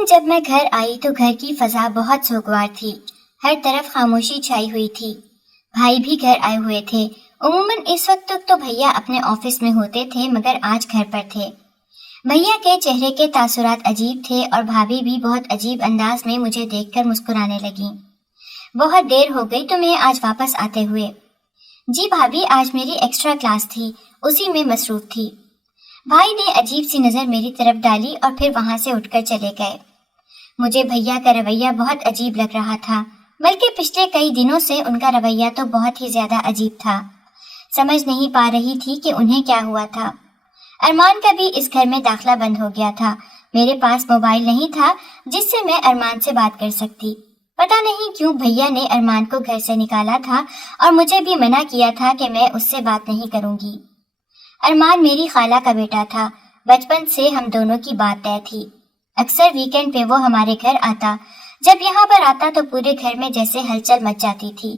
دن جب میں گھر آئی تو گھر کی فضا بہت سوگوار تھی. ہر طرف خاموشی چھائی ہوئی تھی. بھائی بھی گھر آئے ہوئے تھے. عموماً اس وقت تک تو بھیا اپنے آفس میں ہوتے تھے مگر آج گھر پر تھے. بھیا کے چہرے کے تاثرات عجیب تھے اور بھابھی بھی بہت عجیب انداز میں مجھے دیکھ کر مسکرانے لگیں. بہت دیر ہو گئی تمہیں آج واپس آتے ہوئے. جی بھابھی آج میری ایکسٹرا کلاس تھی, اسی میں مصروف تھی. بھائی نے عجیب سی نظر میری طرف ڈالی اور پھر وہاں سے اٹھ کر چلے گئے. مجھے بھیا کا رویہ بہت عجیب لگ رہا تھا, بلکہ پچھلے کئی دنوں سے ان کا رویہ تو بہت ہی زیادہ عجیب تھا. سمجھ نہیں پا رہی تھی کہ انہیں کیا ہوا تھا. ارمان کا بھی اس گھر میں داخلہ بند ہو گیا تھا. میرے پاس موبائل نہیں تھا جس سے میں ارمان سے بات کر سکتی. پتہ نہیں کیوں بھیا نے ارمان کو گھر سے نکالا تھا اور مجھے بھی منع کیا تھا کہ میں اس سے بات نہیں کروں گی. ارمان میری خالہ کا بیٹا تھا. بچپن سے ہم دونوں کی بات طے تھی. اکثر ویکنڈ پہ وہ ہمارے گھر آتا. جب یہاں پر آتا تو پورے گھر میں جیسے ہلچل مچ جاتی تھی.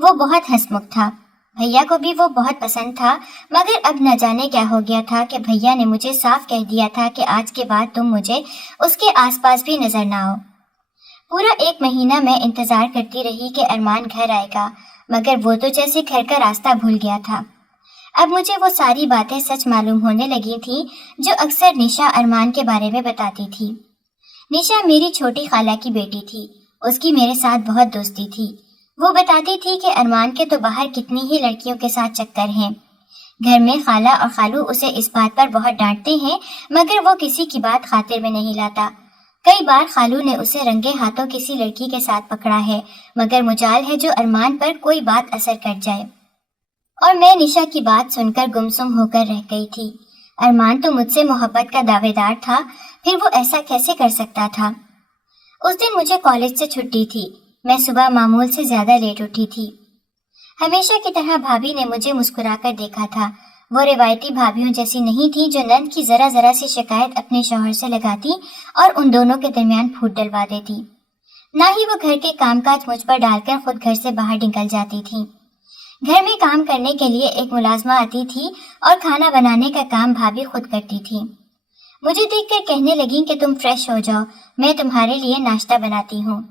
وہ بہت ہنسمکھ تھا. بھیا کو بھی وہ بہت پسند تھا, مگر اب نہ جانے کیا ہو گیا تھا کہ بھیا نے مجھے صاف کہہ دیا تھا کہ آج کے بعد تم مجھے اس کے آس پاس بھی نظر نہ آؤ. پورا 1 مہینہ میں انتظار کرتی رہی کہ ارمان گھر آئے گا, مگر وہ تو جیسے گھر کا راستہ بھول گیا تھا. اب مجھے وہ ساری باتیں سچ معلوم ہونے لگی تھی جو اکثر نشا ارمان کے بارے میں بتاتی تھی. نشا میری چھوٹی خالہ کی بیٹی تھی. اس کی میرے ساتھ بہت دوستی تھی. وہ بتاتی تھی کہ ارمان کے تو باہر کتنی ہی لڑکیوں کے ساتھ چکر ہیں. گھر میں خالہ اور خالو اسے اس بات پر بہت ڈانٹتے ہیں, مگر وہ کسی کی بات خاطر میں نہیں لاتا. کئی بار خالو نے اسے رنگے ہاتھوں کسی لڑکی کے ساتھ پکڑا ہے, مگر مجال ہے جو ارمان پر کوئی بات اثر کر جائے. اور میں نشا کی بات سن کر گمسم ہو کر رہ گئی تھی. ارمان تو مجھ سے محبت کا دعوے دار تھا, پھر وہ ایسا کیسے کر سکتا تھا. اس دن مجھے کالج سے چھٹی تھی. میں صبح معمول سے زیادہ لیٹ اٹھی تھی. ہمیشہ کی طرح بھابھی نے مجھے مسکرا کر دیکھا تھا. وہ روایتی بھابھیوں جیسی نہیں تھی جو نند کی ذرا ذرا سی شکایت اپنے شوہر سے لگاتی اور ان دونوں کے درمیان پھوٹ ڈلوا دیتی. نہ ہی وہ گھر کے کام کاج مجھ پر ڈال کر خود گھر سے باہر نکل جاتی تھی. گھر میں کام کرنے کے لیے ایک ملازمہ آتی تھی اور کھانا بنانے کا کام بھابھی خود کرتی تھی. مجھے دیکھ کر کہنے لگیں کہ تم فریش ہو جاؤ, میں تمہارے لیے ناشتہ بناتی ہوں.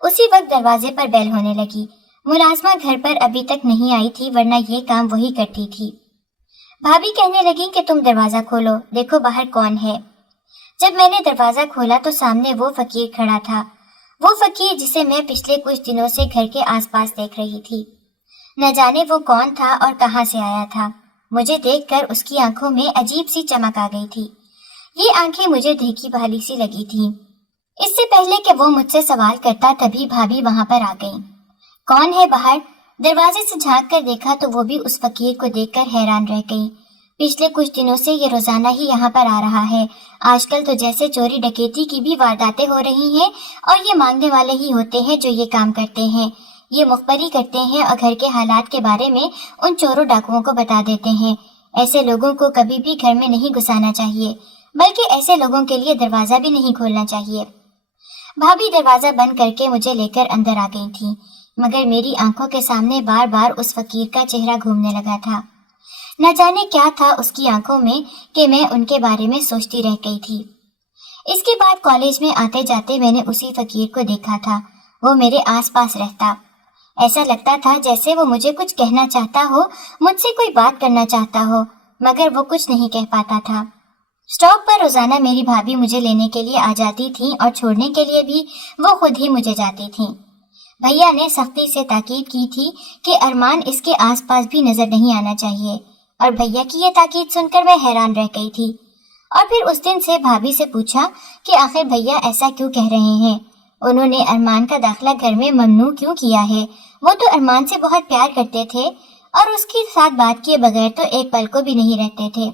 اسی وقت دروازے پر بیل ہونے لگی. ملازمہ گھر پر ابھی تک نہیں آئی تھی, ورنہ یہ کام وہی کرتی تھی. بھابھی کہنے لگی کہ تم دروازہ کھولو, دیکھو باہر کون ہے. جب میں نے دروازہ کھولا تو سامنے وہ فقیر کھڑا تھا. وہ فقیر جسے میں پچھلے کچھ دنوں سے گھر کے آس پاس دیکھ رہی تھی. نہ جانے وہ کون تھا اور کہاں سے آیا تھا. مجھے دیکھ کر اس کی آنکھوں میں عجیب سی چمک آ گئی تھی. یہ آنکھیں مجھے دیکھی بھالی سی لگی تھی. اس سے پہلے کہ وہ مجھ سے سوال کرتا تبھی بھابھی وہاں پر آ گئی. کون ہے باہر؟ دروازے سے جھانک کر دیکھا تو وہ بھی اس فقیر کو دیکھ کر حیران رہ گئی. پچھلے کچھ دنوں سے یہ روزانہ ہی یہاں پر آ رہا ہے. آج کل تو جیسے چوری ڈکیتی کی بھی وارداتیں ہو رہی ہیں, اور یہ مانگنے والے ہی ہوتے ہیں جو یہ کام کرتے ہیں. یہ مخبری کرتے ہیں اور گھر کے حالات کے بارے میں ان چوروں ڈاکوؤں کو بتا دیتے ہیں. ایسے لوگوں کو کبھی بھی گھر میں نہیں گھسانا چاہیے, بلکہ ایسے لوگوں کے لیے دروازہ بھی نہیں کھولنا چاہیے. بھابھی دروازہ بند کر کے مجھے لے کر اندر آ گئی تھی, مگر میری آنکھوں کے سامنے بار بار اس فقیر کا چہرہ گھومنے لگا تھا. نہ جانے کیا تھا اس کی آنکھوں میں کہ میں ان کے بارے میں سوچتی رہ گئی تھی. اس کے بعد کالج میں آتے جاتے میں نے اسی فقیر کو دیکھا تھا. وہ میرے آس پاس رہتا. ایسا لگتا تھا جیسے وہ مجھے کچھ کہنا چاہتا ہو, مجھ سے کوئی بات کرنا چاہتا ہو, مگر وہ کچھ نہیں کہہ پاتا تھا. اسٹاپ پر روزانہ میری بھابھی مجھے لینے کے لیے آ جاتی تھی اور چھوڑنے کے لیے بھی وہ خود ہی مجھے جاتی تھیں. بھیا نے سختی سے تاکید کی تھی کہ ارمان اس کے آس پاس بھی نظر نہیں آنا چاہیے, اور بھیا کی یہ تاکید سن کر میں حیران رہ گئی تھی. اور پھر اس دن سے بھابھی سے پوچھا کہ آخر بھیا ایسا کیوں کہہ رہے ہیں. انہوں نے ارمان کا داخلہ گھر میں ممنوع کیوں کیا ہے؟ وہ تو ارمان سے بہت پیار کرتے تھے اور اس کے ساتھ بات کیے بغیر تو ایک پل کو بھی نہیں رہتے تھے.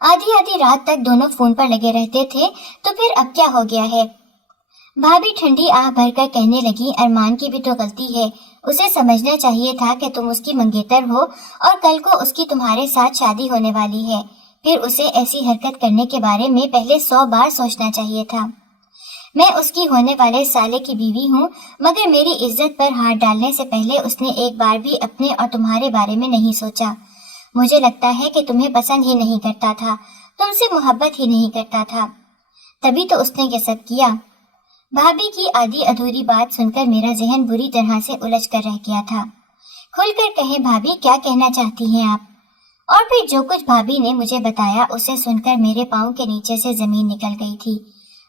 آدھی آدھی رات تک دونوں فون پر لگے رہتے تھے, تو پھر اب کیا ہو گیا ہے؟ بھابھی ٹھنڈی آہ بھر کر کہنے لگی, ارمان کی بھی تو غلطی ہے. اسے سمجھنا چاہیے تھا کہ تم اس کی منگیتر ہو اور کل کو اس کی تمہارے ساتھ شادی ہونے والی ہے. پھر اسے ایسی حرکت کرنے کے بارے میں پہلے 100 بار سوچنا چاہیے تھا. میں اس کی ہونے والے سالے کی بیوی ہوں, مگر میری عزت پر ہاتھ ڈالنے سے پہلے اس نے ایک بار بھی اپنے اور تمہارے بارے میں نہیں سوچا. مجھے لگتا ہے کہ تمہیں پسند ہی نہیں کرتا تھا, تم سے محبت ہی نہیں کرتا تھا. तभी तो उसने ये सब किया। भाभी की आधी अधूरी बात सुनकर मेरा जहन बुरी तरह से उलझ कर रह गया था। खुलकर कहें भाभी, क्या कहना चाहती हैं आप? और फिर जो कुछ भाभी ने मुझे बताया उसे सुनकर मेरे पाँव के नीचे से जमीन निकल गई थी।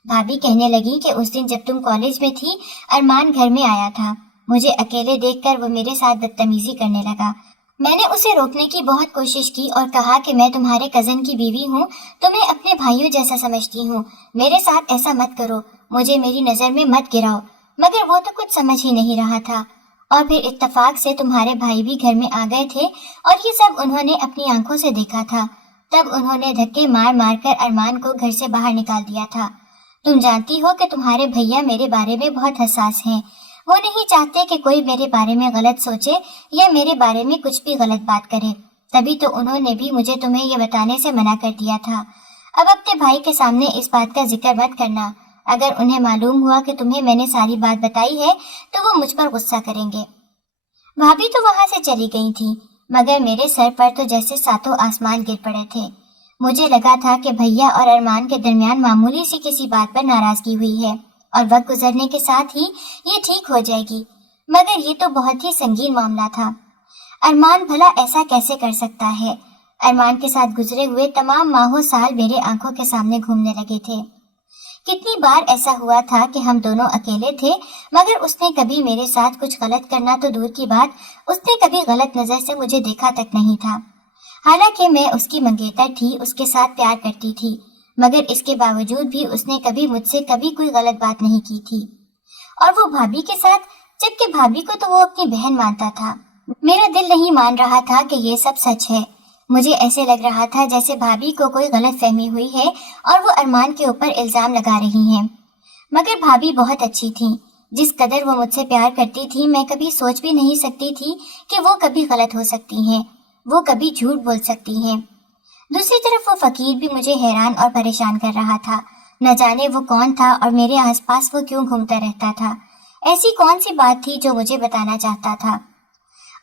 भाभी कहने लगी कि उस दिन जब तुम कॉलेज में थी, अरमान घर में आया था। मुझे अकेले देखकर वो मेरे साथ बदतमीजी करने लगा। मैंने उसे रोकने की बहुत कोशिश की और कहा कि मैं तुम्हारे कजन की बीवी हूँ, तुम्हें अपने भाइयों जैसा समझती हूँ, मेरे साथ ऐसा मत करो, मुझे मेरी नजर में मत गिराओ। मगर वो तो कुछ समझ ही नहीं रहा था। और फिर इत्तेफाक से तुम्हारे भाई भी घर में आ गए थे और ये सब उन्होंने अपनी आंखों से देखा था। तब उन्होंने धक्के मार मार कर अरमान को घर से बाहर निकाल दिया था। तुम जानती हो कि तुम्हारे भैया मेरे बारे में बहुत हसास हैं। वो नहीं चाहते कि कोई मेरे बारे में गलत सोचे या मेरे बारे में कुछ भी गलत बात करे। तभी तो उन्होंने भी मुझे तुम्हें ये बताने से मना कर दिया था। अब अपने भाई के सामने इस बात का जिक्र मत करना। अगर उन्हें मालूम हुआ कि तुम्हें मैंने सारी बात बताई है तो वो मुझ पर गुस्सा करेंगे। भाभी तो वहां से चली गई थी, मगर मेरे सर पर तो जैसे सातों आसमान गिर पड़े थे। मुझे लगा था कि भैया और अरमान के दरमियान मामूली सी किसी बात पर नाराजगी हुई है और वक्त गुजरने के साथ ही ये ठीक हो जाएगी। मगर ये तो बहुत ही संगीन मामला था। अरमान भला ऐसा कैसे कर सकता है? अरमान के साथ गुजरे हुए तमाम माहों साल मेरे आंखों के सामने घूमने लगे थे। कितनी बार ऐसा हुआ था कि हम दोनों अकेले थे, मगर उसने कभी मेरे साथ कुछ गलत करना तो दूर की बात, उसने कभी गलत नजर से मुझे देखा तक नहीं था। हालांकि मैं उसकी मंगेतर थी, उसके साथ प्यार करती थी, मगर इसके बावजूद भी उसने कभी मुझसे कभी कोई गलत बात नहीं की थी। और वो भाभी के साथ, जबकि भाभी को तो वो अपनी बहन मानता था। मेरा दिल नहीं मान रहा था कि ये सब सच है। मुझे ऐसे लग रहा था जैसे भाभी को कोई गलत फहमी हुई है और वो अरमान के ऊपर इल्जाम लगा रही हैं। मगर भाभी बहुत अच्छी थी। जिस कदर वो मुझसे प्यार करती थी, मैं कभी सोच भी नहीं सकती थी कि वो कभी गलत हो सकती हैं, वो कभी झूठ बोल सकती हैं। दूसरी तरफ वो फकीर भी मुझे हैरान और परेशान कर रहा था। न जाने वो कौन था और मेरे आसपास वो क्यों घूमता रहता था। ऐसी कौन सी बात थी जो मुझे बताना चाहता था?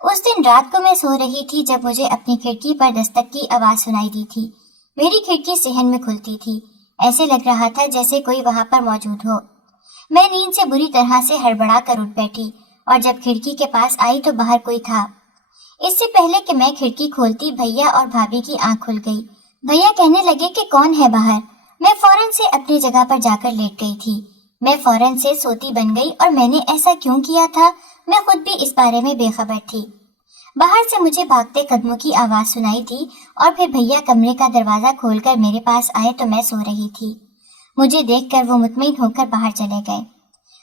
उस दिन रात को मैं सो रही थी जब मुझे अपनी खिड़की पर दस्तक की आवाज सुनाई दी थी। मेरी खिड़की सहन में खुलती थी। ऐसे लग रहा था जैसे कोई वहां पर मौजूद हो। मैं नींद से बुरी तरह से हड़बड़ा कर उठ बैठी और जब खिड़की के पास आई तो बाहर कोई था। इससे पहले कि मैं खिड़की खोलती, भैया और भाभी की आंख खुल गई। भैया कहने लगे कि कौन है बाहर। मैं फौरन से अपनी जगह पर जाकर लेट गई थी। मैं फौरन से सोती बन गई और मैंने ऐसा क्यों किया था, मैं खुद भी इस बारे में बेखबर थी। बाहर से मुझे भागते कदमों की आवाज सुनाई दी और फिर भैया कमरे का दरवाजा खोलकर मेरे पास आए तो मैं सो रही थी। मुझे देखकर वो मुतमईन होकर बाहर चले गए।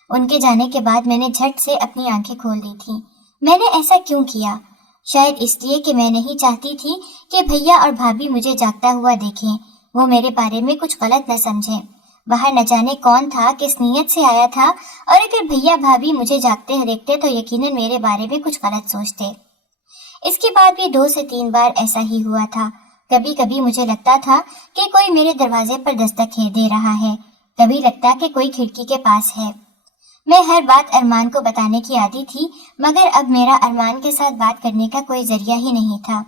उनके जाने के बाद मैंने झट से अपनी आंखें खोल दी थी। मैंने ऐसा क्यों किया? शायद इसलिए कि मैं नहीं चाहती थी कि भैया और भाभी मुझे जागता हुआ देखें, वो मेरे बारे में कुछ गलत न समझें। बाहर न जाने कौन था, किस नीयत से आया था, और अगर भैया भाभी मुझे जागते देखते तो यकीनन मेरे बारे में कुछ गलत सोचते। इसके बाद भी 2 से 3 बार ऐसा ही हुआ था। कभी कभी मुझे लगता था कि कोई मेरे दरवाजे पर दस्तक दे रहा है, कभी लगता कि कोई खिड़की के पास है। मैं हर बात अरमान को बताने की आदी थी, मगर अब मेरा अरमान के साथ बात करने का कोई जरिया ही नहीं था।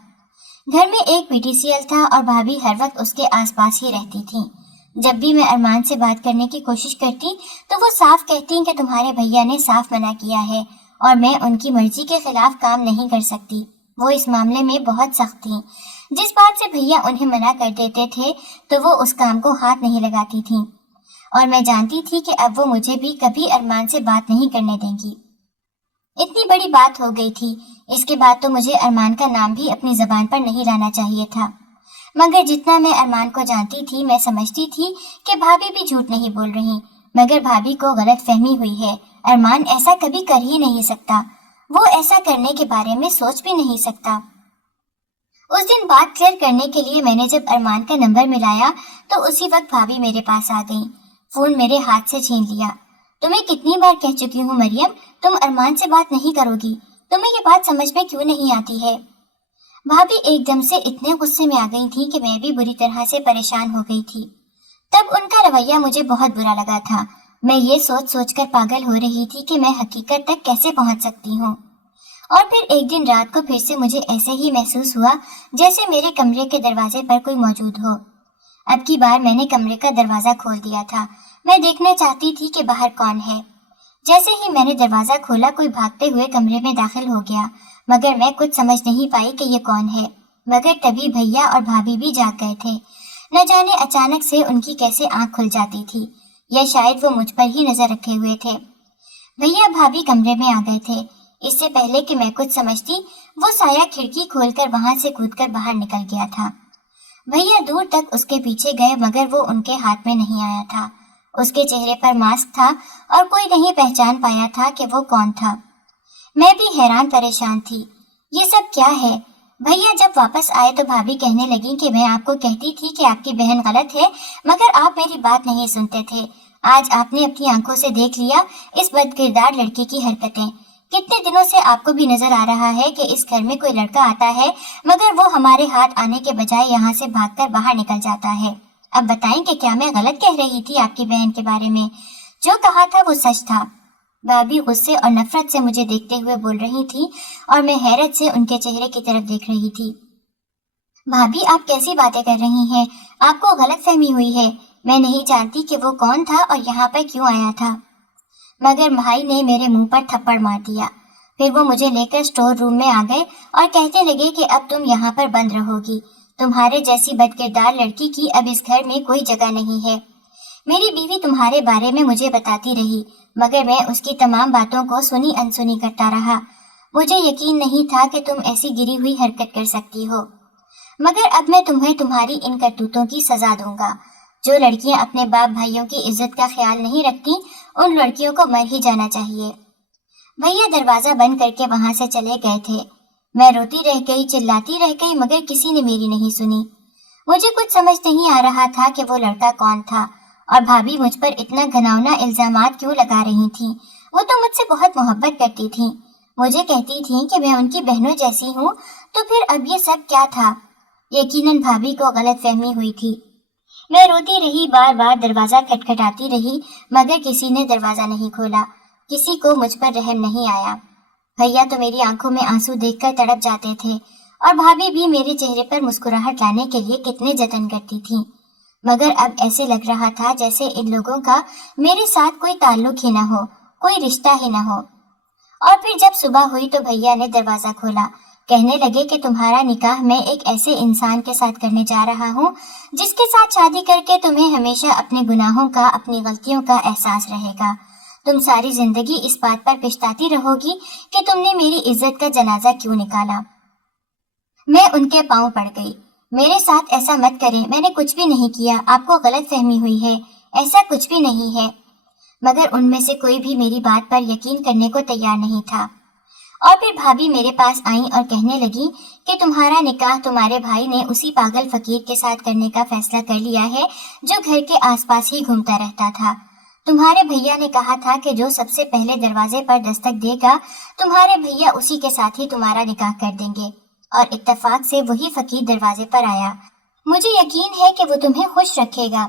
घर में एक पीटीसीएल था और भाभी हर वक्त उसके आसपास ही रहती थी। जब भी मैं अरमान से बात करने की कोशिश करती तो वो साफ कहती कि तुम्हारे भैया ने साफ मना किया है और मैं उनकी मर्जी के खिलाफ काम नहीं कर सकती। वो इस मामले में बहुत सख्त थी। जिस बात से भैया उन्हें मना कर देते थे तो वो उस काम को हाथ नहीं लगाती थी, और मैं जानती थी कि अब वो मुझे भी कभी अरमान से बात नहीं करने देंगी। इतनी बड़ी बात हो गई थी, इसके बाद तो मुझे अरमान का नाम भी अपनी जबान पर नहीं लाना चाहिए था। मगर जितना मैं अरमान को जानती थी, मैं समझती थी कि भाभी भी झूठ नहीं बोल रही। मगर भाभी को गलत फहमी हुई है। अरमान ऐसा कभी कर ही नहीं सकता, वो ऐसा करने के बारे में सोच भी नहीं सकता। उस दिन बात क्लियर करने के लिए मैंने जब अरमान का नंबर मिलाया तो उसी वक्त भाभी मेरे पास आ गई। फोन मेरे हाथ से छीन लिया। तुम्हें कितनी बार कह चुकी हूँ मरियम, तुम अरमान से बात नहीं करोगी, तुम्हें ये बात समझ में क्यों नहीं आती है? भाभी एकदम से इतने गुस्से में आ गई थी कि मैं भी बुरी तरह से परेशान हो गई थी। तब उनका रवैया मुझे बहुत बुरा लगा था। मैं ये सोच सोच कर पागल हो रही थी कि मैं हकीकत तक कैसे पहुंच सकती हूँ। और फिर एक दिन रात को फिर से मुझे ऐसे ही महसूस हुआ जैसे मेरे कमरे के दरवाजे पर कोई मौजूद हो। अब की बार मैंने कमरे का दरवाजा खोल दिया था। मैं देखना चाहती थी कि बाहर कौन है। जैसे ही मैंने दरवाजा खोला, कोई भागते हुए कमरे में दाखिल हो गया, मगर मैं कुछ समझ नहीं पाई कि ये कौन है। मगर तभी भैया और भाभी भी जाग गए थे। न जाने अचानक से उनकी कैसे आंख खुल जाती थी, या शायद वो मुझ पर ही नजर रखे हुए थे। भैया भाभी कमरे में आ गए थे। इससे पहले कि मैं कुछ समझती, वो साया खिड़की खोलकर वहां से कूदकर बाहर निकल गया था। भैया दूर तक उसके पीछे गए, मगर वो उनके हाथ में नहीं आया था। उसके चेहरे पर मास्क था और कोई नहीं पहचान पाया था कि वो कौन था। मैं भी हैरान परेशान थी। ये सब क्या है? भैया जब वापस आए तो भाभी कहने लगी कि मैं आपको कहती थी कि आपकी बहन गलत है, मगर आप मेरी बात नहीं सुनते थे। आज आपने अपनी आंखों से देख लिया इस बदकिरदार लड़की की हरकतें। कितने दिनों से आपको भी नजर आ रहा है कि इस घर में कोई लड़का आता है, मगर वो हमारे हाथ आने के बजाय यहाँ से भागकर बाहर निकल जाता है। अब बताएं कि क्या मैं गलत कह रही थी आपकी बहन के बारे में? जो कहा था वो सच था। भाभी गुस्से और नफरत से मुझे देखते हुए बोल रही थी और मैं हैरत से उनके चेहरे की तरफ देख रही थी। भाभी, आप कैसी बातें कर रही हैं? आपको गलतफहमी हुई है। मैं नहीं जानती कि वो कौन था और यहाँ पर क्यों आया था। मगर भाई ने मेरे मुंह पर थप्पड़ मार दिया। फिर वो मुझे लेकर स्टोर रूम में आ गए और कहते लगे कि अब तुम यहाँ पर बंद रहोगी। तुम्हारे जैसी बदकिरदार लड़की की अब इस घर में कोई जगह नहीं है। मेरी बीवी तुम्हारे बारे में मुझे बताती रही, मगर मैं उसकी तमाम बातों को सुनी अनसुनी करता रहा। मुझे यकीन नहीं था कि तुम ऐसी गिरी हुई हरकत कर सकती हो। मगर अब मैं तुम्हें तुम्हारी इन करतूतों की सजा दूंगा। जो लड़कियां अपने बाप भाइयों की इज्जत का ख्याल नहीं रखती, उन लड़कियों को मर ही जाना चाहिए। भैया दरवाजा बंद करके वहां से चले गए थे। मैं रोती रह गई, चिल्लाती रह गई, मगर किसी ने मेरी नहीं सुनी। मुझे कुछ समझ नहीं आ रहा था कि वो लड़का कौन था और भाभी मुझ पर इतना घिनौना इल्जामात क्यों लगा रही थी। वो तो मुझसे बहुत मोहब्बत करती थी, मुझे कहती थी कि मैं उनकी बहनों जैसी हूँ, तो फिर अब ये सब क्या था? यकीनन भाभी को गलतफहमी हुई थी। मैं रोती रही, बार बार दरवाजा खटखटाती रही, मगर किसी ने दरवाजा नहीं खोला। किसी को मुझ पर रहम नहीं आया। भैया तो मेरी आंखों में आंसू देखकर तड़प जाते थे और भाभी भी मेरे चेहरे पर मुस्कुराहट लाने के लिए कितने जतन करती थी। मगर अब ऐसे लग रहा था जैसे इन लोगों का मेरे साथ कोई ताल्लुक ही न हो, कोई रिश्ता ही न हो। और फिर जब सुबह हुई तो भैया ने दरवाजा खोला। कहने लगे कि तुम्हारा निकाह मैं एक ऐसे इंसान के साथ करने जा रहा हूँ जिसके साथ शादी करके तुम्हें हमेशा अपने गुनाहों का, अपनी गलतियों का एहसास रहेगा। तुम सारी जिंदगी इस बात पर पछताती रहोगी कि तुमने मेरी इज्जत का जनाजा क्यों निकाला। मैं उनके पांव पड़ गई। मेरे साथ ऐसा मत करें, मैंने कुछ भी नहीं किया, आपको गलतफहमी हुई है, ऐसा कुछ भी नहीं है। मगर उनमें से कोई भी मेरी बात पर यकीन करने को तैयार नहीं था। और फिर भाभी मेरे पास आई और कहने लगी कि तुम्हारा निकाह तुम्हारे भाई ने उसी पागल फकीर के साथ करने का फैसला कर लिया है जो घर के आसपास ही घूमता रहता था। तुम्हारे भैया ने कहा था कि जो सबसे पहले दरवाजे पर दस्तक देगा, तुम्हारे भैया उसी के साथ ही तुम्हारा निकाह कर देंगे। और इत्तेफाक से वही फकीर दरवाजे पर आया। मुझे यकीन है कि वो तुम्हें खुश रखेगा।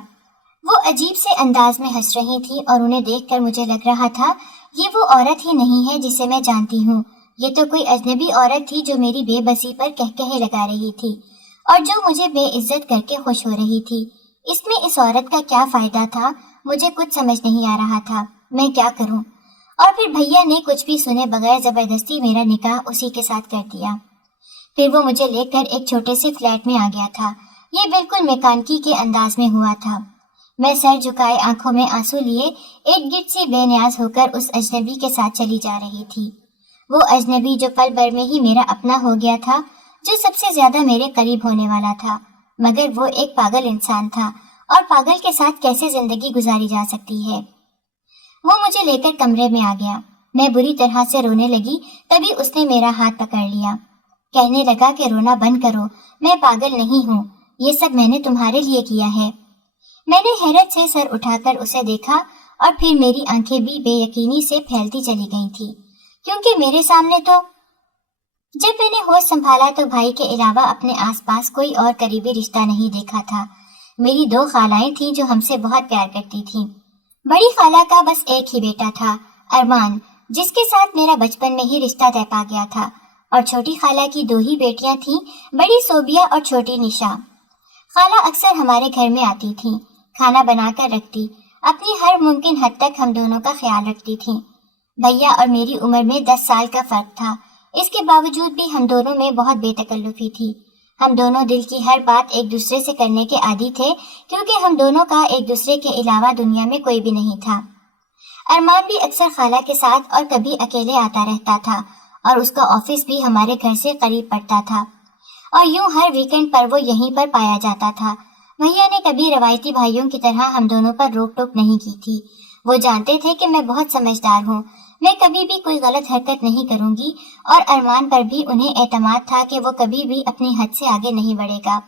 वो अजीब से अंदाज में हंस रही थी और उन्हें देखकर मुझे लग रहा था ये वो औरत ही नहीं है जिसे मैं जानती हूँ। ये तो कोई अजनबी औरत थी जो मेरी बेबसी पर कहकहे लगा रही थी और जो मुझे बेइज्जत करके खुश हो रही थी। इसमें इस औरत का क्या फायदा था? मुझे कुछ समझ नहीं आ रहा था, मैं क्या करूं? और फिर भैया ने कुछ भी सुने बगैर जबरदस्ती मेरा निकाह उसी के साथ कर दिया। फिर वो मुझे लेकर एक छोटे से फ्लैट में आ गया था। ये बिल्कुल मेकानकी के अंदाज में हुआ था। मैं सर झुकाए, आंखों में आंसू लिए, इर्द गिर्द सी बेनियाज होकर उस अजनबी के साथ चली जा रही थी। वो अजनबी जो पल भर में ही मेरा अपना हो गया था, जो सबसे ज्यादा मेरे करीब होने वाला था। मगर वो एक पागल इंसान था और पागल के साथ कैसे जिंदगी गुजारी जा सकती है। वो मुझे लेकर कमरे में आ गया। मैं बुरी तरह से रोने लगी, तभी उसने मेरा हाथ पकड़ लिया। कहने लगा कि रोना बंद करो, मैं पागल नहीं हूँ, ये सब मैंने तुम्हारे लिए किया है। मैंने हैरत से सर उठाकर उसे देखा और फिर मेरी आंखें भी बेयकीनी से फैलती चली गई थी, क्योंकि मेरे सामने तो जब मैंने होश संभाला तो भाई के अलावा अपने आसपास कोई और करीबी रिश्ता नहीं देखा था। मेरी 2 खालाएं थीं जो हमसे बहुत प्यार करती थीं। बड़ी खाला का बस एक ही बेटा था, अरमान, जिसके साथ मेरा बचपन में ही रिश्ता तय पा गया था, और छोटी खाला की 2 ही बेटियां थीं, बड़ी सोबिया और छोटी निशा। خالہ اکثر ہمارے گھر میں آتی تھیں، کھانا بنا کر رکھتی، اپنی ہر ممکن حد تک ہم دونوں کا خیال رکھتی تھیں۔ بھیا اور میری عمر میں 10 سال کا فرق تھا، اس کے باوجود بھی ہم دونوں میں بہت بے تکلفی تھی۔ ہم دونوں دل کی ہر بات ایک دوسرے سے کرنے کے عادی تھے، کیونکہ ہم دونوں کا ایک دوسرے کے علاوہ دنیا میں کوئی بھی نہیں تھا۔ ارمان بھی اکثر خالہ کے ساتھ اور کبھی اکیلے آتا رہتا تھا، اور اس کا آفس بھی ہمارے گھر سے قریب پڑتا تھا، اور یوں ہر ویکنڈ پر وہ یہیں پر پایا جاتا تھا۔ بھیا نے کبھی روایتی بھائیوں کی طرح ہم دونوں پر روک ٹوک نہیں کی تھی۔ وہ جانتے تھے کہ میں بہت سمجھدار ہوں، میں کبھی بھی کوئی غلط حرکت نہیں کروں گی، اور ارمان پر بھی انہیں اعتماد تھا کہ وہ کبھی بھی اپنی حد سے آگے نہیں بڑھے گا۔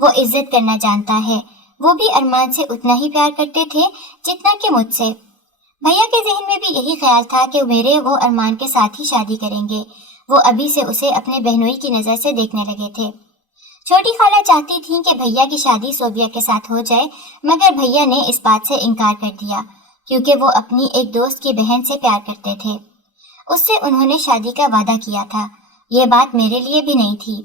وہ عزت کرنا جانتا ہے۔ وہ بھی ارمان سے اتنا ہی پیار کرتے تھے جتنا کہ مجھ سے۔ بھیا کے ذہن میں بھی یہی خیال تھا کہ وہ ارمان کے ساتھ ہی شادی کریں گے۔ وہ ابھی سے اسے اپنے بہنوئی کی نظر سے دیکھنے لگے تھے۔ چھوٹی خالہ چاہتی تھیں کہ بھیا کی شادی صوبیہ کے ساتھ ہو جائے، مگر بھیا نے اس بات سے انکار کر دیا، کیونکہ وہ اپنی ایک دوست کی بہن سے پیار کرتے تھے۔ اس سے انہوں نے شادی کا وعدہ کیا تھا۔ یہ بات میرے لیے بھی نہیں تھی۔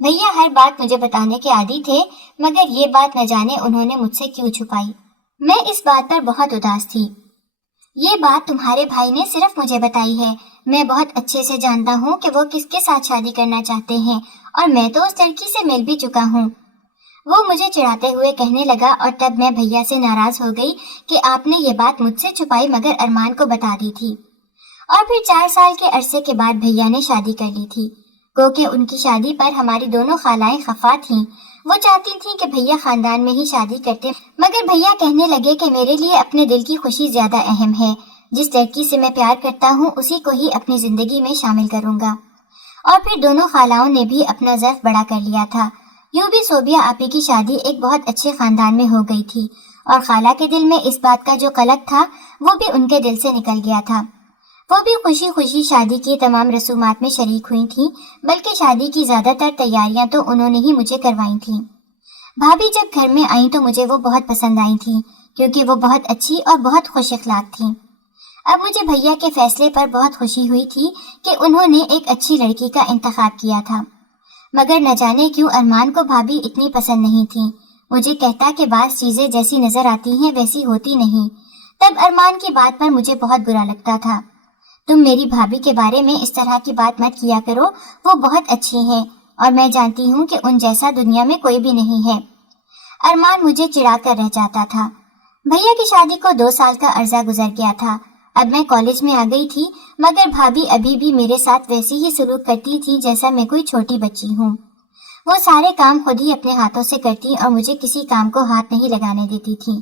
بھیا ہر بات مجھے بتانے کے عادی تھے، مگر یہ بات نہ جانے انہوں نے مجھ سے کیوں چھپائی۔ میں اس بات پر بہت اداس تھی۔ یہ بات تمہارے بھائی نے صرف مجھے بتائی ہے۔ میں بہت اچھے سے جانتا ہوں کہ وہ کس کے ساتھ شادی کرنا چاہتے ہیں، اور میں تو اس لڑکی سے مل بھی چکا ہوں۔ وہ مجھے چڑھاتے ہوئے کہنے لگا، اور تب میں بھیا سے ناراض ہو گئی کہ آپ نے یہ بات مجھ سے چھپائی مگر ارمان کو بتا دی تھی۔ اور پھر 4 سال کے عرصے کے بعد بھیا نے شادی کر لی تھی، کیونکہ ان کی شادی پر ہماری دونوں خالائیں خفا تھیں۔ وہ چاہتی تھیں کہ بھیا خاندان میں ہی شادی کرتے، مگر بھیا کہنے لگے کہ میرے لیے اپنے دل کی خوشی زیادہ اہم ہے۔ جس لڑکی سے میں پیار کرتا ہوں اسی کو ہی اپنی زندگی میں شامل کروں گا۔ اور پھر دونوں خالاؤں نے بھی اپنا ظرف بڑا کر لیا تھا۔ یوں بھی صوبیہ آپی کی شادی ایک بہت اچھے خاندان میں ہو گئی تھی، اور خالہ کے دل میں اس بات کا جو قلق تھا وہ بھی ان کے دل سے نکل گیا تھا۔ وہ بھی خوشی خوشی شادی کی تمام رسومات میں شریک ہوئی تھیں، بلکہ شادی کی زیادہ تر تیاریاں تو انہوں نے ہی مجھے کروائی تھیں۔ بھابھی جب گھر میں آئیں تو مجھے وہ بہت پسند آئی تھیں، کیونکہ وہ بہت اچھی اور بہت خوش اخلاق تھیں۔ اب مجھے بھیا کے فیصلے پر بہت خوشی ہوئی تھی کہ انہوں نے ایک اچھی لڑکی کا انتخاب کیا تھا، مگر نہ جانے کیوں ارمان کو بھابھی اتنی پسند نہیں تھی۔ مجھے کہتا کہ بعض چیزیں جیسی نظر آتی ہیں ویسی ہوتی نہیں۔ تب ارمان کی بات پر مجھے بہت برا لگتا تھا۔ تم میری بھابھی کے بارے میں اس طرح کی بات مت کیا کرو، وہ بہت اچھی ہیں، اور میں جانتی ہوں کہ ان جیسا دنیا میں کوئی بھی نہیں ہے۔ ارمان مجھے چڑھا کر رہ جاتا تھا۔ بھیا کی شادی کو 2 سال کا عرصہ گزر گیا تھا۔ اب میں کالج میں آ گئی تھی، مگر بھابھی ابھی بھی میرے ساتھ ویسی ہی سلوک کرتی تھی جیسا میں کوئی چھوٹی بچی ہوں۔ وہ سارے کام خود ہی اپنے ہاتھوں سے کرتی اور مجھے کسی کام کو ہاتھ نہیں لگانے دیتی تھی۔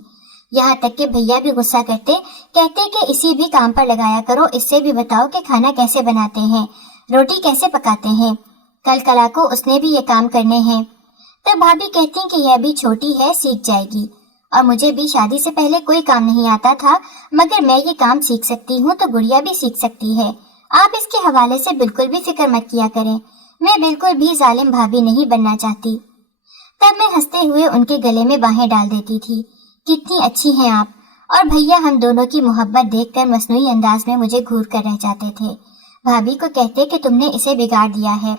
یہاں تک کہ بھیا بھی غصہ کرتے، کہتے کہ اسی بھی کام پر لگایا کرو، اس سے بھی بتاؤ کہ کھانا کیسے بناتے ہیں، روٹی کیسے پکاتے ہیں، کل کلا کو اس نے بھی یہ کام کرنے ہیں۔ تب بھابھی کہتی کہ یہ ابھی چھوٹی ہے، سیکھ جائے گی، اور مجھے بھی شادی سے پہلے کوئی کام نہیں آتا تھا، مگر میں یہ کام سیکھ سکتی ہوں تو گڑیا بھی سیکھ سکتی ہے۔ آپ اس کے حوالے سے بالکل بھی فکر مت کیا کریں، میں بالکل بھی ظالم بھابھی نہیں بننا چاہتی۔ تب میں ہنستے ہوئے ان کے گلے میں باہیں ڈال دیتی تھی، کتنی اچھی ہیں آپ، اور بھیا ہم دونوں کی محبت دیکھ کر مصنوعی انداز میں مجھے گھور کر رہ جاتے تھے۔ بھابھی کو کہتے کہ تم نے اسے بگاڑ دیا ہے۔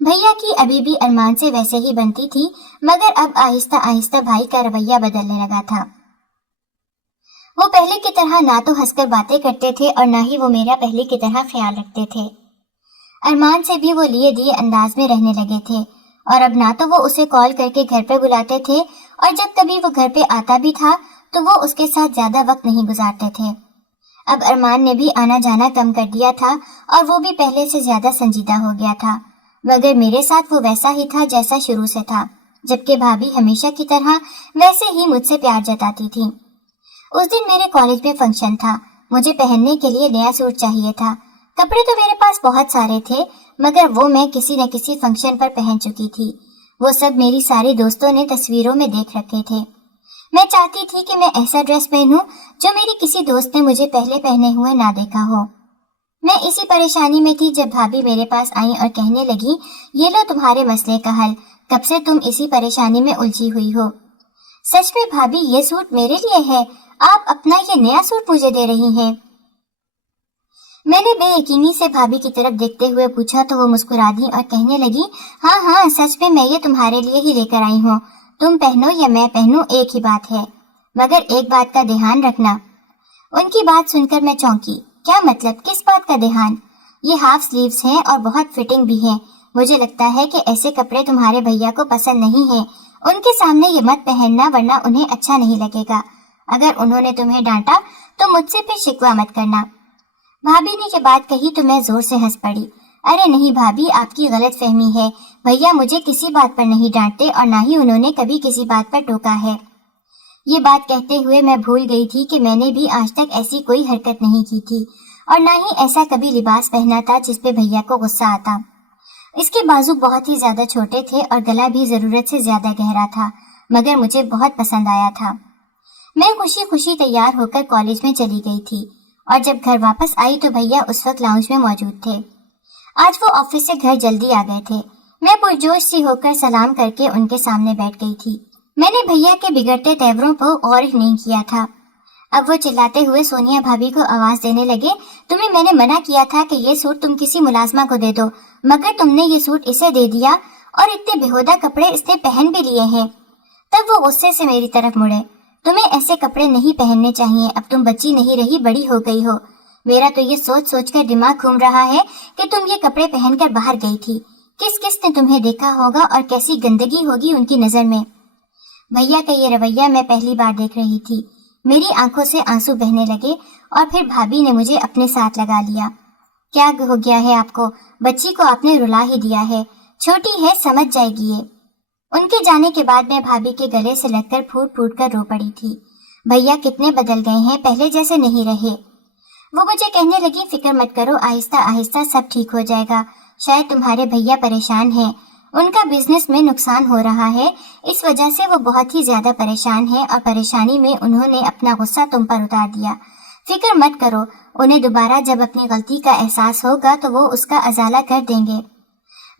بھیا کی ابھی بھی ارمان سے ویسے ہی بنتی تھی، مگر اب آہستہ آہستہ بھائی کا رویہ بدلنے لگا تھا۔ وہ پہلے کی طرح نہ تو ہنس کر باتیں کرتے تھے اور نہ ہی وہ میرا پہلے کی طرح خیال رکھتے تھے۔ ارمان سے بھی وہ لیے دیے انداز میں رہنے لگے تھے، اور اب نہ تو وہ اسے کال کر کے گھر پہ بلاتے تھے، اور جب کبھی وہ گھر پہ آتا بھی تھا تو وہ اس کے ساتھ زیادہ وقت نہیں گزارتے تھے۔ اب ارمان نے بھی آنا جانا کم کر دیا تھا، اور وہ بھی پہلے سے زیادہ سنجیدہ ہو گیا تھا، مگر میرے ساتھ وہ ویسا ہی تھا جیسا شروع سے تھا، جبکہ بھابھی ہمیشہ کی طرح ویسے ہی مجھ سے پیار جتاتی تھی۔ اس دن میرے کالج میں فنکشن تھا، مجھے پہننے کے لیے نیا سوٹ چاہیے تھا۔ کپڑے تو میرے پاس بہت سارے تھے، مگر وہ میں کسی نہ کسی فنکشن پر پہن چکی تھی۔ وہ سب میری ساری دوستوں نے تصویروں میں دیکھ رکھے تھے۔ میں چاہتی تھی کہ میں ایسا ڈریس پہنوں جو میری کسی دوست نے مجھے پہلے پہنے ہوئے نہ دیکھا ہو۔ میں اسی پریشانی میں تھی جب بھابھی میرے پاس آئیں اور کہنے لگی، یہ لو تمہارے مسئلے کا حل، کب سے تم اسی پریشانی میں الجھی ہوئی ہو۔ سچ میں بھابھی یہ سوٹ میرے لیے ہے، آپ اپنا یہ نیا سوٹ مجھے دے رہی ہیں؟ میں نے بے یقینی سے بھابھی کی طرف دیکھتے ہوئے پوچھا تو وہ مسکرا دی اور کہنے لگی، ہاں ہاں سچ میں یہ تمہارے لیے ہی لے کر آئی ہوں، तुम पहनो या मैं पहनूं एक ही बात है, मगर एक बात का ध्यान रखना। उनकी बात सुनकर मैं चौंकी। क्या मतलब, किस बात का ध्यान? ये हाफ स्लीव्स हैं और बहुत फिटिंग भी हैं। मुझे लगता है कि ऐसे कपड़े तुम्हारे भैया को पसंद नहीं है। उनके सामने ये मत पहनना, वरना उन्हें अच्छा नहीं लगेगा। अगर उन्होंने तुम्हें डांटा तो मुझसे फिर शिकवा मत करना। भाभी ने ये बात कही तो मैं जोर से हंस पड़ी। अरे नहीं भाभी, आपकी गलत फहमी है। भैया मुझे किसी बात पर नहीं डांटते और ना ही उन्होंने कभी किसी बात पर टोका है। ये बात कहते हुए मैं भूल गई थी कि मैंने भी आज तक ऐसी कोई हरकत नहीं की थी और ना ही ऐसा कभी लिबास पहना था जिस पे भैया को गुस्सा आता। इसके बाजू बहुत ही ज्यादा छोटे थे और गला भी जरूरत से ज्यादा गहरा था, मगर मुझे बहुत पसंद आया था। मैं खुशी खुशी तैयार होकर कॉलेज में चली गई थी और जब घर वापस आई तो भैया उस वक्त लाउंज में मौजूद थे। आज वो ऑफिस से घर जल्दी आ गए थे। मैं पुरजोश सी होकर सलाम करके उनके सामने बैठ गई थी। मैंने भैया के बिगड़ते तेवरों को और नहीं किया था। अब वो चिल्लाते हुए सोनिया भाभी को आवाज देने लगे, तुम्हें मैंने मना किया था कि ये सूट तुम किसी मुलाजमा को दे दो, मगर तुमने ये सूट इसे दे दिया और इतने बेहुदा कपड़े इसने पहन भी लिए हैं। तब वो गुस्से से मेरी तरफ मुड़े। तुम्हें ऐसे कपड़े नहीं पहनने चाहिए, अब तुम बच्ची नहीं रही, बड़ी हो गई हो। मेरा तो ये सोच सोच कर दिमाग घूम रहा है कि तुम ये कपड़े पहनकर बाहर गई थी। किस किस ने तुम्हें देखा होगा और कैसी गंदगी होगी उनकी नजर में। भैया का ये रवैया मैं पहली बार देख रही थी। मेरी आंखों से आंसू बहने लगे और फिर भाभी ने मुझे अपने साथ लगा लिया। क्या हो गया है आपको? बच्ची को आपने रुला ही दिया है, छोटी है, समझ जाएगी ये। उनके जाने के बाद मैं भाभी के गले से लगकर फूट फूट कर रो पड़ी थी। भैया कितने बदल गए हैं, पहले जैसे नहीं रहे। वो मुझे कहने लगी, फिक्र मत करो, आहिस्ता आहिस्ता सब ठीक हो जाएगा। शायद तुम्हारे भैया परेशान हैं, उनका बिजनेस में नुकसान हो रहा है, इस वजह से वो बहुत ही ज्यादा परेशान है और परेशानी में उन्होंने अपना गुस्सा तुम पर उतार दिया। फिक्र मत करो, उन्हें दोबारा जब अपनी गलती का एहसास होगा तो वो उसका अजाला कर देंगे।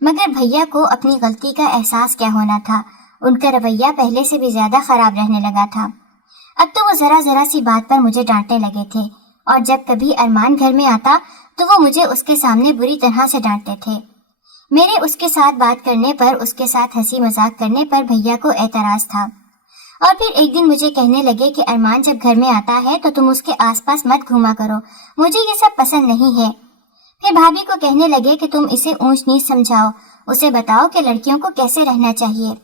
मगर भैया को अपनी गलती का एहसास क्या होना था, उनका रवैया पहले से भी ज्यादा खराब रहने लगा था। अब तो वो जरा जरा सी बात पर मुझे डांटने लगे थे और जब कभी अरमान घर में आता तो वो मुझे उसके सामने बुरी तरह से डांटते थे। मेरे उसके साथ बात करने पर, उसके साथ हंसी मजाक करने पर भैया को एतराज था। और फिर एक दिन मुझे कहने लगे कि अरमान जब घर में आता है तो तुम उसके आसपास मत घूमा करो, मुझे ये सब पसंद नहीं है। फिर भाभी को कहने लगे कि तुम इसे ऊंच नीच समझाओ, उसे बताओ कि लड़कियों को कैसे रहना चाहिए।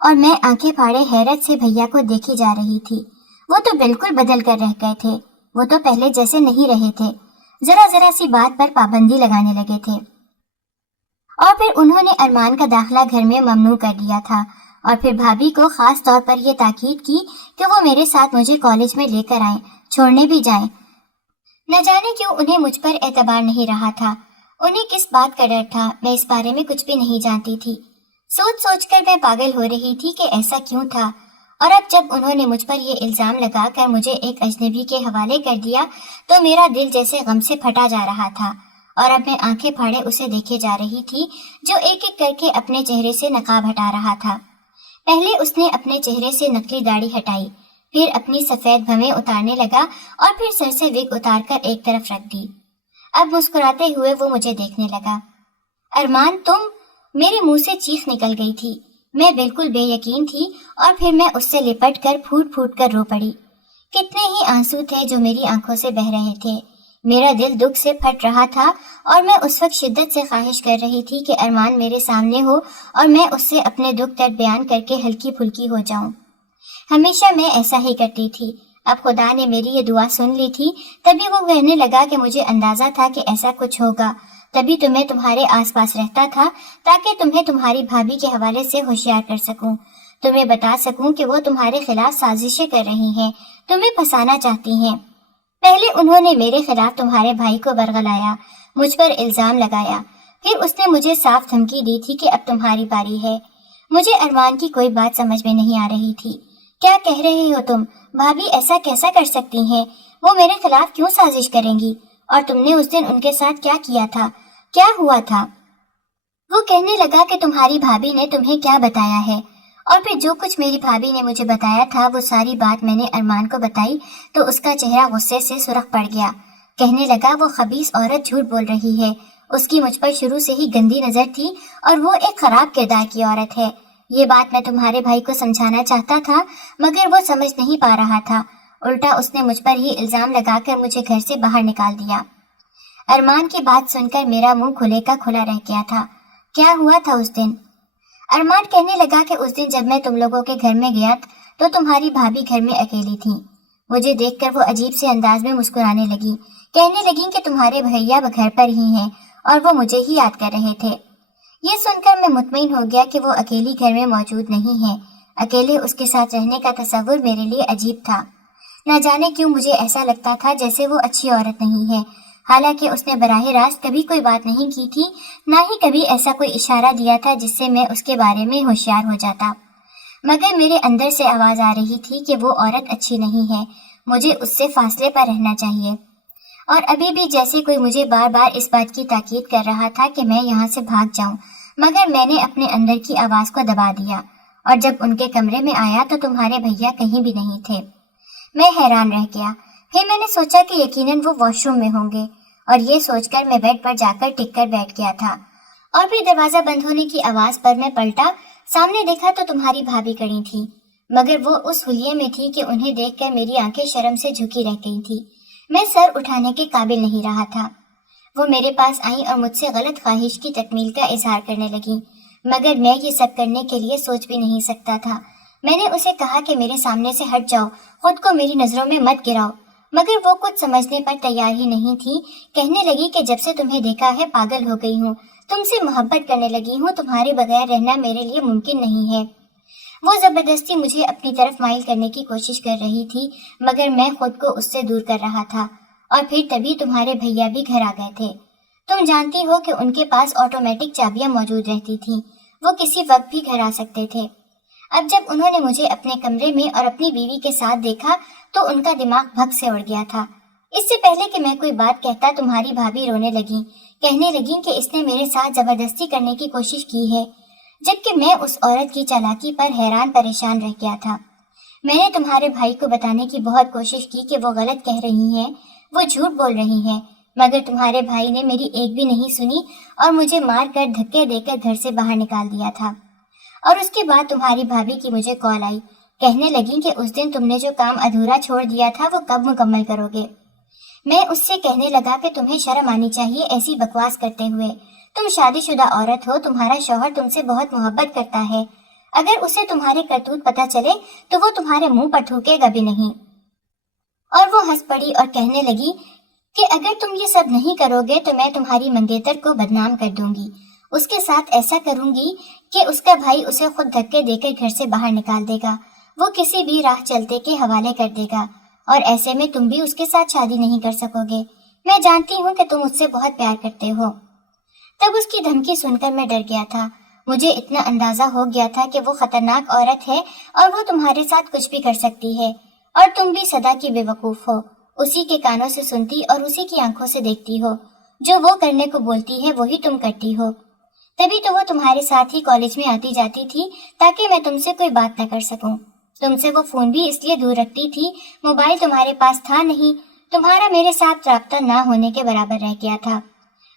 और मैं आंखें फाड़े हैरत से भैया को देखी जा रही थी। वो तो बिल्कुल बदल कर रह गए थे, वो तो पहले जैसे नहीं रहे थे, जरा जरा सी बात पर पाबंदी लगाने लगे थे। और फिर उन्होंने अरमान का दाखिला घर में ममनू कर दिया था और फिर भाभी को खास तौर पर यह ताकीद की कि वो मेरे साथ मुझे कॉलेज में लेकर आए, छोड़ने भी जाएं। न जाने क्यों उन्हें मुझ पर एतबार नहीं रहा था। उन्हें किस बात का डर था, मैं इस बारे में कुछ भी नहीं जानती थी। सोच सोच कर मैं पागल हो रही थी कि ऐसा क्यों था। और अब जब उन्होंने मुझ पर ये इल्जाम लगाकर मुझे एक अजनबी के हवाले कर दिया तो मेरा दिल जैसे गम से फटा जा रहा था और अब मैं आंखें फाड़े उसे देखे जा रही थी जो एक एक करके अपने चेहरे से नकाब हटा रहा था। पहले उसने अपने चेहरे से नकली दाढ़ी हटाई, फिर अपनी सफेद भवें उतारने लगा और फिर सर से विग उतारकर एक तरफ रख दी। अब मुस्कुराते हुए वो मुझे देखने लगा। अरमान तुम? मेरे मुंह से चीख निकल गई थी। मैं बिल्कुल बेयकीन थी और फिर मैं उससे लिपट कर फूट फूट कर रो पड़ी। कितने ही आंसू थे जो मेरी आंखों से बह रहे थे। मेरा दिल दुख से फट रहा था और मैं उस वक्त शिद्दत से ख्वाहिश कर रही थी कि अरमान मेरे सामने हो और मैं उससे अपने दुख दर्द बयान करके हल्की फुल्की हो जाऊं। हमेशा मैं ऐसा ही करती थी। अब खुदा ने मेरी ये दुआ सुन ली थी, तभी वो कहने लगा कि मुझे अंदाजा था कि ऐसा कुछ होगा, तभी तो मैं तुम्हारे आसपास रहता था ताकि तुम्हें तुम्हारी भाभी के हवाले से होशियार कर सकूं, तुम्हें बता सकूं कि वो तुम्हारे खिलाफ साजिशें कर रही हैं, तुम्हें फंसाना चाहती हैं। पहले उन्होंने मेरे खिलाफ तुम्हारे भाई को बरगलाया, मुझ पर इल्जाम लगाया, फिर उसने मुझे साफ धमकी दी थी कि अब तुम्हारी बारी है। मुझे अरमान की कोई बात समझ में नहीं आ रही थी। क्या कह रहे हो तुम? भाभी ऐसा कैसा कर सकती हैं? वो मेरे खिलाफ क्यों साजिश करेंगी? और तुमने उस दिन उनके साथ क्या किया था? क्या हुआ था? वो कहने लगा कि तुम्हारी भाभी ने तुम्हें क्या बताया है और फिर जो कुछ मेरी भाभी ने मुझे बताया था वो सारी बात मैंने अरमान को बताई तो उसका चेहरा गुस्से से सुर्ख पड़ गया। कहने लगा वो खबीस औरत झूठ बोल रही है, उसकी मुझ पर शुरू से ही गंदी नजर थी और वो एक खराब किरदार की औरत है। ये बात मैं तुम्हारे भाई को समझाना चाहता था, मगर वो समझ नहीं पा रहा था। उल्टा उसने मुझ पर ही इल्जाम लगाकर मुझे घर से बाहर निकाल दिया। अरमान की बात सुनकर मेरा मुंह खुले का खुला रह गया था। क्या हुआ था उस दिन? अरमान कहने लगा कि उस दिन जब मैं तुम लोगों के घर में गया तो तुम्हारी भाभी घर में अकेली थी। मुझे देखकर वो अजीब से अंदाज में मुस्कुराने लगी। कहने लगी कि तुम्हारे भैया घर पर ही हैं और वो मुझे ही याद कर रहे थे। ये सुनकर मैं मुतमईन हो गया कि वो अकेली घर में मौजूद नहीं है। अकेले उसके साथ रहने का तस्वुर मेरे लिए अजीब था। न जाने क्यों मुझे ऐसा लगता था जैसे वो अच्छी औरत नहीं है। हालांकि उसने बराह रास्त कभी कोई बात नहीं की थी, ना ही कभी ऐसा कोई इशारा दिया था जिससे मैं उसके बारे में होशियार हो जाता। मगर मेरे अंदर से आवाज आ रही थी कि वो औरत अच्छी नहीं है, मुझे उससे फासले पर रहना चाहिए। और अभी भी जैसे कोई मुझे बार बार इस बात की ताकीद कर रहा था कि मैं यहाँ से भाग जाऊं, मगर मैंने अपने अंदर की आवाज को दबा दिया। और जब उनके कमरे में आया तो तुम्हारे भैया कहीं भी नहीं थे। मैं हैरान रह गया। फिर मैंने सोचा कि यकीनन वो वॉशरूम में होंगे, और ये सोचकर मैं बेड पर जाकर टिक कर बैठ गया था। और फिर दरवाजा बंद होने की आवाज पर मैं पलटा। सामने देखा तो तुम्हारी भाभी खड़ी थी, मगर वो उस हुलिये में थी कि उन्हें देखकर मेरी आंखें शर्म से झुकी रह गई थी। मैं सर उठाने के काबिल नहीं रहा था। वो मेरे पास आई और मुझसे गलत ख्वाहिश की तकमील का इजहार करने लगी, मगर मैं ये सब करने के लिए सोच भी नहीं सकता था। मैंने उसे कहा कि मेरे सामने से हट जाओ, खुद को मेरी नजरों में मत गिराओ, मगर वो कुछ समझने पर तैयार ही नहीं थी। कहने लगी कि जब से तुम्हें देखा है पागल हो गई हूँ, तुमसे मोहब्बत करने लगी हूँ, तुम्हारे बगैर रहना मेरे लिए मुमकिन नहीं है। वो जबरदस्ती मुझे अपनी तरफ माइल करने की कोशिश कर रही थी, मगर मैं खुद को उससे दूर कर रहा था। और फिर तभी तुम्हारे भैया भी घर आ गए थे। तुम जानती हो कि उनके पास ऑटोमेटिक चाबियां मौजूद रहती थी, वो किसी वक्त भी घर आ सकते थे। अब जब उन्होंने मुझे अपने कमरे में और अपनी बीवी के साथ देखा तो उनका दिमाग भग से उड़ गया था। इससे पहले कि मैं कोई बात कहता तुम्हारी भाभी रोने लगी। कहने लगी कि इसने मेरे साथ जबरदस्ती करने की कोशिश की है, जबकि मैं उस औरत की चालाकी पर हैरान परेशान रह गया था। मैंने तुम्हारे भाई को बताने की बहुत कोशिश की कि वो गलत कह रही हैं, वो झूठ बोल रही हैं, मगर तुम्हारे भाई ने मेरी एक भी नहीं सुनी और मुझे मार कर धक्के देकर घर से बाहर निकाल दिया था। और उसके बाद तुम्हारी भाभी की मुझे कॉल आई। कहने लगी कि उस दिन तुमने जो काम अधूरा छोड़ दिया था वो कब मुकम्मल करोगे। मैं उससे कहने लगा कि तुम्हें शर्म आनी चाहिए ऐसी बकवास करते हुए। तुम शादीशुदा औरत हो, तुम्हारा शौहर तुमसे बहुत मोहब्बत करता है। अगर उसे तुम्हारे करतूत पता चले तो वो तुम्हारे मुंह पर थूकेगा भी नहीं। और वो हंस पड़ी और कहने लगी कि अगर तुम ये सब नहीं करोगे तो मैं तुम्हारी मंगेतर को बदनाम कर दूंगी। उसके साथ ऐसा करूंगी कि उसका भाई उसे खुद धक्के देकर घर से बाहर निकाल देगा, वो किसी भी राह चलते के हवाले कर देगा, और ऐसे में तुम भी उसके साथ शादी नहीं कर सकोगे। मैं जानती हूँ कि तुम उससे बहुत प्यार करते हो। तब उसकी धमकी सुनकर मैं डर गया था। मुझे इतना अंदाजा हो गया था कि वो खतरनाक औरत है और वो तुम्हारे साथ कुछ भी कर सकती है, और तुम भी सदा की बेवकूफ हो। उसी के कानों से सुनती और उसी की आंखों से देखती हो। जो वो करने को बोलती है वही तुम करती हो। तभी तो वो तुम्हारे साथ ही कॉलेज में आती जाती थी ताकि मैं तुमसे कोई बात न कर सकूं। तुमसे वो फोन भी इसलिए दूर रखती थी, मोबाइल तुम्हारे पास था नहीं, तुम्हारा मेरे साथ राब्ता ना होने के बराबर रह गया था।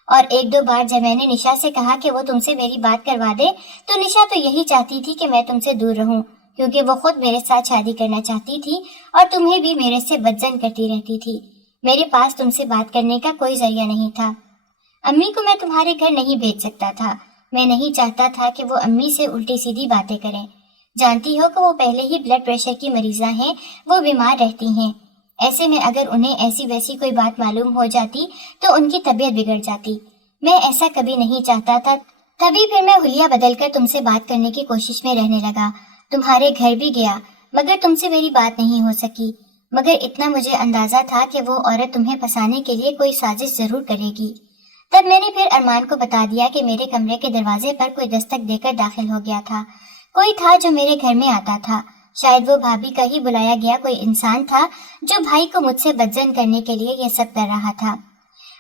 और एक दो बार जब मैंने निशा से कहा कि वो तुमसे मेरी बात करवा दे तो निशा तो यही चाहती थी कि मैं तुमसे दूर रहूं, क्योंकि वो खुद मेरे साथ शादी करना चाहती थी और तुम्हें भी मेरे से बदजन करती रहती थी। मेरे पास तुमसे बात करने का कोई जरिया नहीं था। अम्मी को मैं तुम्हारे घर नहीं भेज सकता था। मैं नहीं चाहता था कि वो अम्मी से उल्टी सीधी बातें करें। जानती हो कि वो पहले ही ब्लड प्रेशर की मरीजा हैं, वो बीमार रहती हैं। ऐसे में अगर उन्हें ऐसी वैसी कोई बात मालूम हो जाती तो उनकी तबीयत बिगड़ जाती। मैं ऐसा कभी नहीं चाहता था। तभी फिर मैं हुलिया बदलकर तुमसे बात करने की कोशिश में रहने लगा। तुम्हारे घर भी गया, मगर तुमसे मेरी बात नहीं हो सकी। मगर इतना मुझे अंदाजा था कि वो औरत तुम्हें फंसाने के लिए कोई साजिश जरूर करेगी। तब मैंने फिर अरमान को बता दिया कि मेरे कमरे के दरवाजे पर कोई दस्तक देकर दाखिल हो गया था। कोई था जो मेरे घर में आता था। शायद वो भाभी का ही बुलाया गया कोई इंसान था जो भाई को मुझसे बदजन करने के लिए ये सब कर रहा था।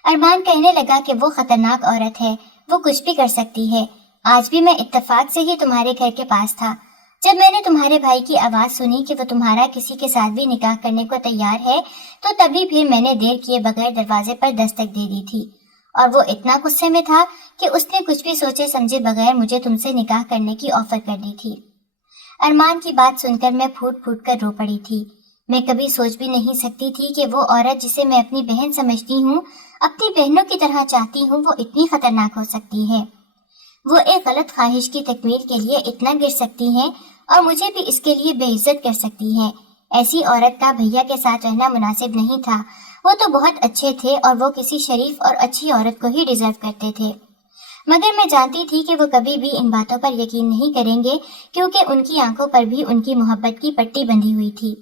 अरमान कहने लगा कि वो खतरनाक औरत है, वो कुछ भी कर सकती है। आज भी मैं इत्तेफाक से ही तुम्हारे घर के पास था। जब मैंने तुम्हारे भाई की आवाज सुनी कि वो तुम्हारा किसी के साथ भी निकाह करने को तैयार है, तो तभी फिर मैंने देर किए बगैर दरवाजे पर दस्तक दे दी थी। और वो इतना गुस्से में था कि उसने कुछ भी सोचे समझे बगैर मुझे तुमसे निकाह करने की ऑफर कर दी थी। ارمان کی بات سن کر میں پھوٹ پھوٹ کر رو پڑی تھی۔ میں کبھی سوچ بھی نہیں سکتی تھی کہ وہ عورت جسے میں اپنی بہن سمجھتی ہوں، اپنی بہنوں کی طرح چاہتی ہوں، وہ اتنی خطرناک ہو سکتی ہے۔ وہ ایک غلط خواہش کی تکمیل کے لیے اتنا گر سکتی ہیں اور مجھے بھی اس کے لیے بے عزت کر سکتی ہیں۔ ایسی عورت کا بھیا کے ساتھ رہنا مناسب نہیں تھا۔ وہ تو بہت اچھے تھے اور وہ کسی شریف اور اچھی عورت کو ہی ڈیزرو کرتے تھے، مگر میں جانتی تھی کہ وہ کبھی بھی ان باتوں پر یقین نہیں کریں گے، کیونکہ ان کی آنکھوں پر بھی ان کی محبت کی پٹی بندھی ہوئی تھی۔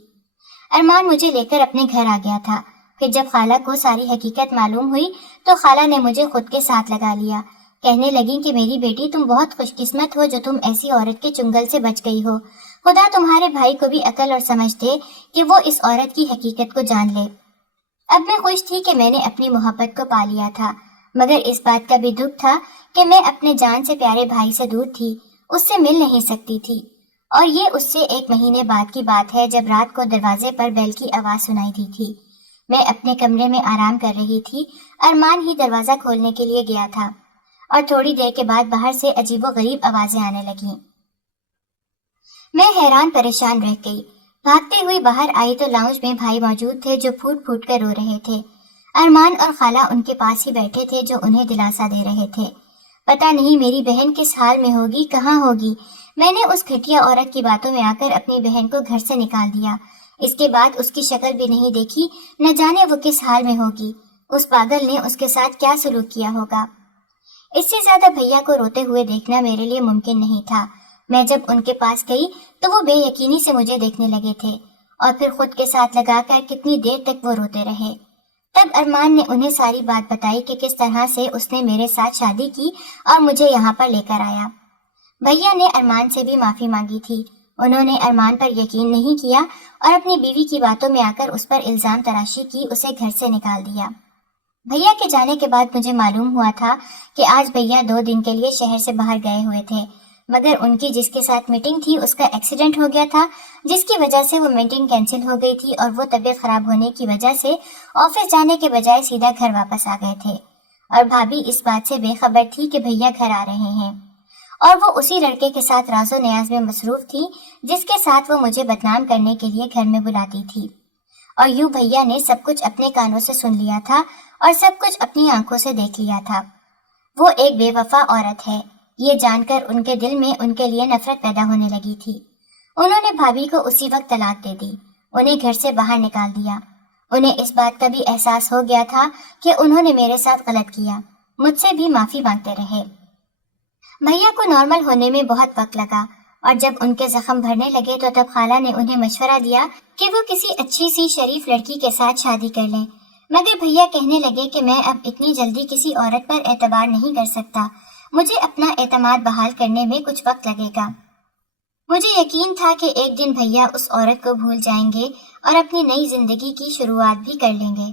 ارمان مجھے لے کر اپنے گھر آ گیا تھا۔ پھر جب خالہ کو ساری حقیقت معلوم ہوئی تو خالہ نے مجھے خود کے ساتھ لگا لیا۔ کہنے لگیں کہ میری بیٹی تم بہت خوش قسمت ہو جو تم ایسی عورت کے چنگل سے بچ گئی ہو۔ خدا تمہارے بھائی کو بھی عقل اور سمجھ دے کہ وہ اس عورت کی حقیقت کو جان لے۔ اب میں خوش تھی کہ میں نے اپنی محبت کو پا لیا تھا، مگر اس بات کا بھی دکھ تھا کہ میں اپنے جان سے پیارے بھائی سے دور تھی، اس سے مل نہیں سکتی تھی۔ اور یہ اس سے 1 مہینے بعد کی بات ہے جب رات کو دروازے پر بیل کی آواز سنائی دی تھی۔ میں اپنے کمرے میں آرام کر رہی تھی، ارمان ہی دروازہ کھولنے کے لیے گیا تھا اور تھوڑی دیر کے بعد باہر سے عجیب و غریب آوازیں آنے لگیں۔ میں حیران پریشان رہ گئی۔ بھاگتے ہوئی باہر آئی تو لاؤنج میں بھائی موجود تھے جو پھوٹ پھوٹ کر رو رہے تھے۔ ارمان اور خالہ ان کے پاس ہی بیٹھے تھے جو انہیں دلاسا دے رہے تھے۔ پتہ نہیں میری بہن کس حال میں ہوگی، کہاں ہوگی۔ میں نے اس گھٹیا عورت کی باتوں میں آ کر اپنی بہن کو گھر سے نکال دیا۔ اس کے بعد اس کی شکل بھی نہیں دیکھی، نہ جانے وہ کس حال میں ہوگی۔ اس پاگل نے اس کے ساتھ کیا سلوک کیا ہوگا۔ اس سے زیادہ بھیا کو روتے ہوئے دیکھنا میرے لیے ممکن نہیں تھا۔ میں جب ان کے پاس گئی تو وہ بے یقینی سے مجھے دیکھنے لگے تھے اور پھر خود کے ساتھ لگا کر کتنی دیر تک وہ روتے رہے۔ تب ارمان نے انہیں ساری بات بتائی کہ کس طرح سے اس نے میرے ساتھ شادی کی اور مجھے یہاں پر لے کر آیا۔ بھیا نے ارمان سے بھی معافی مانگی تھی۔ انہوں نے ارمان پر یقین نہیں کیا اور اپنی بیوی کی باتوں میں آ کر اس پر الزام تراشی کی، اسے گھر سے نکال دیا۔ بھیا کے جانے کے بعد مجھے معلوم ہوا تھا کہ آج بھیا 2 دن کے لیے شہر سے باہر گئے ہوئے تھے، مگر ان کی جس کے ساتھ میٹنگ تھی اس کا ایکسیڈنٹ ہو گیا تھا، جس کی وجہ سے وہ میٹنگ کینسل ہو گئی تھی اور وہ طبیعت خراب ہونے کی وجہ سے آفس جانے کے بجائے سیدھا گھر واپس آ گئے تھے۔ اور بھابھی اس بات سے بے خبر تھی کہ بھیا گھر آ رہے ہیں، اور وہ اسی لڑکے کے ساتھ راز و نیاز میں مصروف تھی جس کے ساتھ وہ مجھے بدنام کرنے کے لیے گھر میں بلاتی تھی۔ اور یوں بھیا نے سب کچھ اپنے کانوں سے سن لیا تھا اور سب کچھ اپنی آنکھوں سے دیکھ لیا تھا۔ وہ ایک بے وفا عورت ہے، یہ جان کر ان کے دل میں ان کے لیے نفرت پیدا ہونے لگی تھی۔ انہوں نے بھابھی کو اسی وقت طلاق دے دی، انہیں گھر سے باہر نکال دیا۔ انہیں اس بات کا بھی احساس ہو گیا تھا کہ انہوں نے میرے ساتھ غلط کیا، مجھ سے بھی معافی مانگتے رہے۔ بھیا کو نارمل ہونے میں بہت وقت لگا اور جب ان کے زخم بھرنے لگے تو تب خالہ نے انہیں مشورہ دیا کہ وہ کسی اچھی سی شریف لڑکی کے ساتھ شادی کر لیں، مگر بھیا کہنے لگے کہ میں اب اتنی جلدی کسی عورت پر اعتبار نہیں کر سکتا، مجھے اپنا اعتماد بحال کرنے میں کچھ وقت لگے گا۔ مجھے یقین تھا کہ ایک دن بھیا اس عورت کو بھول جائیں گے اور اپنی نئی زندگی کی شروعات بھی کر لیں گے۔